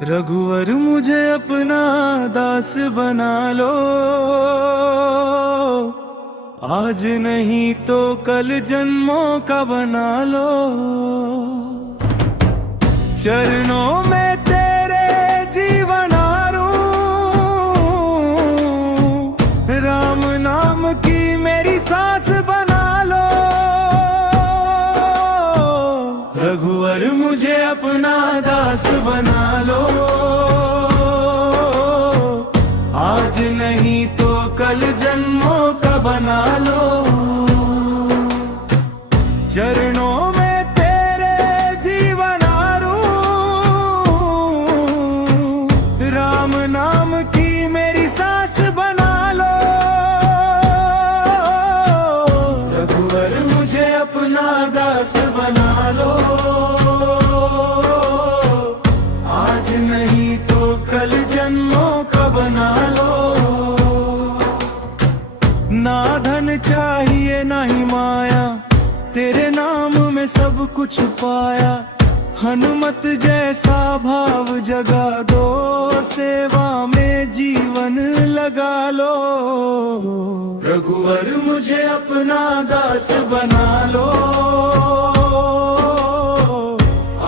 रघुवर मुझे अपना दास बना लो, आज नहीं तो कल जन्मों का बना लो। चरणों में तेरे जीवन आरूं, राम नाम की मेरी सांस बना लो। रघुवर मुझे अपना दास बना लो, आज नहीं तो कल जन्मों का बना लो। चरणों में तेरे जीवन आरूं, राम नाम की मेरी सांस बना लो। रघुवर मुझे अपना दास बना लो, आज नहीं तो कल जन्मों का बना लो। ना धन चाहिए ना ही माया, तेरे नाम में सब कुछ पाया। हनुमत जैसा भाव जगा दो, सेवा में जीवन लगा लो। रघुवर मुझे अपना दास बना लो,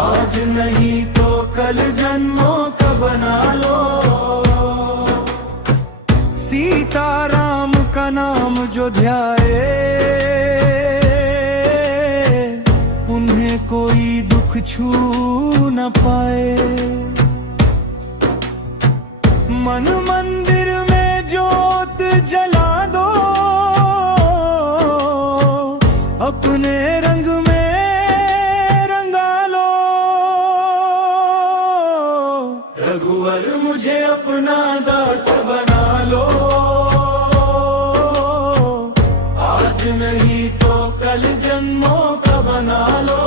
आज नहीं तो कल जन्मों का बना लो। सीताराम का नाम जो ध्याए, उन्हें कोई दुख छू न पाए। मन मंदिर में जोत जला दो, अपने रंग में रंगा लो। रघुवर मुझे अपना दास बना लो, आज नहीं तो कल जन्मों का बना लो।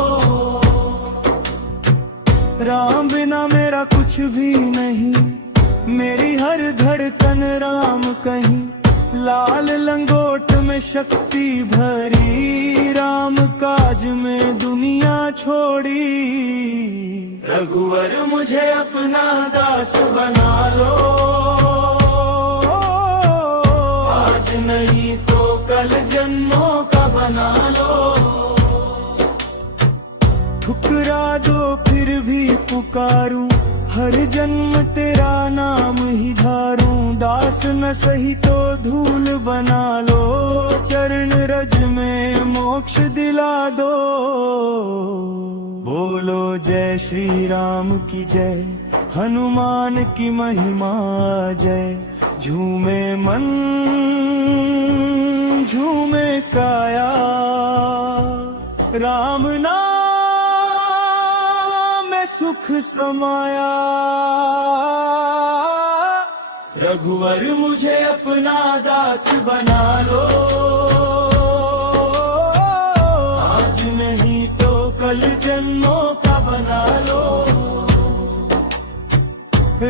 राम बिना मेरा कुछ भी नहीं, मेरी हर धड़कन राम कहीं। लाल लंगोट में शक्ति भरी, राम काज में दुनिया छोड़ी। रघुवर मुझे अपना दास बना लो, आज नहीं तो कल जन्मों का बना लो। ठुकरा दो फिर भी पुकारूं, हर जन्म तेरा नाम ही धारूं। दास न सही तो धूल बना लो, चरण रज में मोक्ष दिला दो। बोलो जय श्री राम की जय, हनुमान की महिमा जय। झूमे मन झूमे काया, राम नाम सुख समाया। रघुवर मुझे अपना दास बना लो, आज नहीं तो कल जन्मों का बना लो।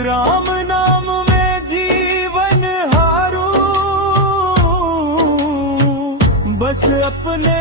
राम नाम में जीवन हारूं, बस अपने